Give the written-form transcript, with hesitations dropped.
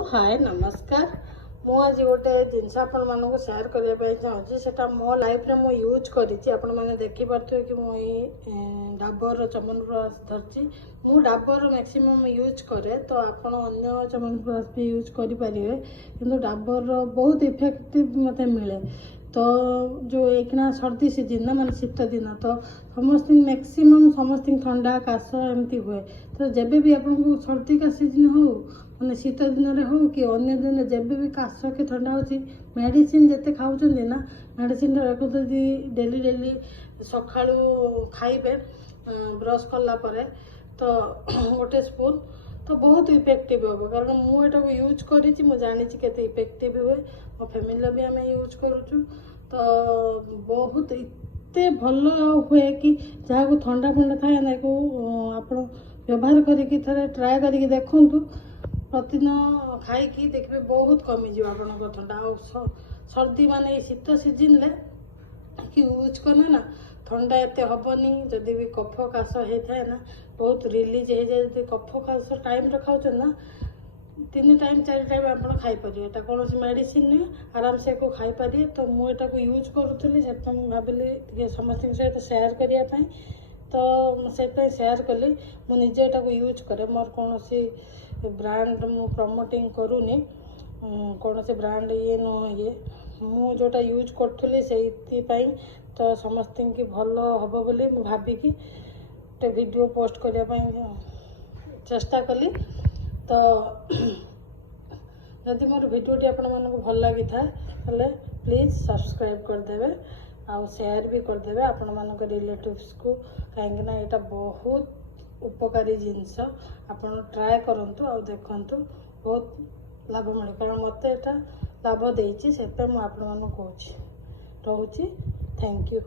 हाय नमस्कार। मु आज गोटे जिनस आपण मानक सेयार करने चाहूँगी से मो लाइफ रे मु यूज करी आपण मैंने देखिपे कि मुझे डाबर चमनप्राश धरची मु डाबर मैक्सिमम यूज करे तो आपण अन्य चमनप्राश भी यूज करेंगे कि डाबर बहुत इफेक्टिव मत मिले। तो जो एक सर्दी सीजन ना माने शीत दिन तो समस्त मैक्सिमम समस्त ठंडा काश एमती हुए। तो जब भी आपको सर्दी का सीजन हो मैंने शीत दिन हो कि अन्य दिन जब भी काश कि ठंडा हो मेडिसिन जिते खाऊँ ना मेडिसिन रखुदी डेली डेली सका खाइबे ब्रश कला तो गोटे स्पून तो बहुत इफेक्टिव हम कारण मुझे यूज करी जानी केते इफेक्टिव हुए मो फैमिली भी आम यूज करुचु। तो बहुत इतने भल हुए कि जहाँ को ठंडा फंडा थाए ना को आप व्यवहार करके थे ट्राए करके देखूँ प्रतिदिन खाई देखिए बहुत कमिज आप ठंडा सर्दी माने शीत सीजन कि यूज करना ना ठंडा एत हेनी जदि भी कफ काश होता है ना बहुत रिलीज हो जाए कफ काश टाइम खाऊ ना 3 टाइम 4 टाइम आप खाईपर एटा कौन मेडिसिन नुहे आराम से को खाईपर। तो मुझे यूज करूली से भाविली समस्त सहित सेयार करने तो से सेयार कली मुझे यूज करे मोर कौन ब्रांड मु प्रमोटिंग करूनी कौन से ब्रांड ये नो ये मु जोटा यूज करी से तो समस्त की भल हम बोली भाविकी गोटे वीडियो पोस्ट करने चेष्टा कली। तो जदि मोर वीडियोटी आपण मानक भल लगी था प्लीज सब्सक्राइब करदे आउ शेयर भी करदे आपण मानक रिलेटिव्स को कहीं यहाँ बहुत उपकारी जिनस आपण ट्राए करंतु आ देखंतु बहुत लाभ मिले कारण मत यहाँ लाभ देती से मुझे आपण मानक कहूँ रोची। Thank you.